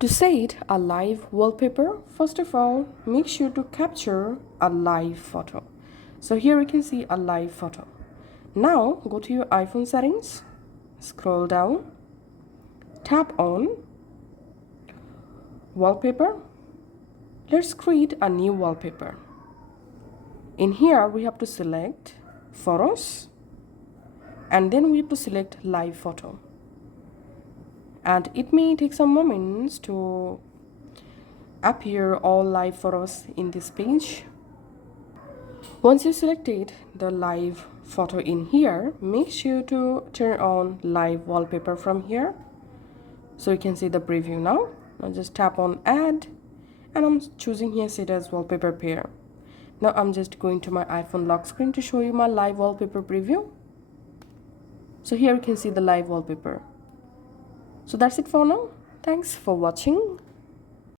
To set a live wallpaper, first of all, make sure to capture a live photo. So here you can see a live photo. Now go to your iPhone settings, scroll down, tap on wallpaper. Let's create a new wallpaper. In here we have to select photos and then we have to select live photo. And it may take some moments to appear all live photos in this page. Once you selected the live photo in here, make sure to turn on live wallpaper from here so you can see the preview now. Now just tap on add and I'm choosing here set as wallpaper pair. Now I'm just going to my iPhone lock screen to show you my live wallpaper preview. So here you can see the live wallpaper. So that's it for now. Thanks for watching.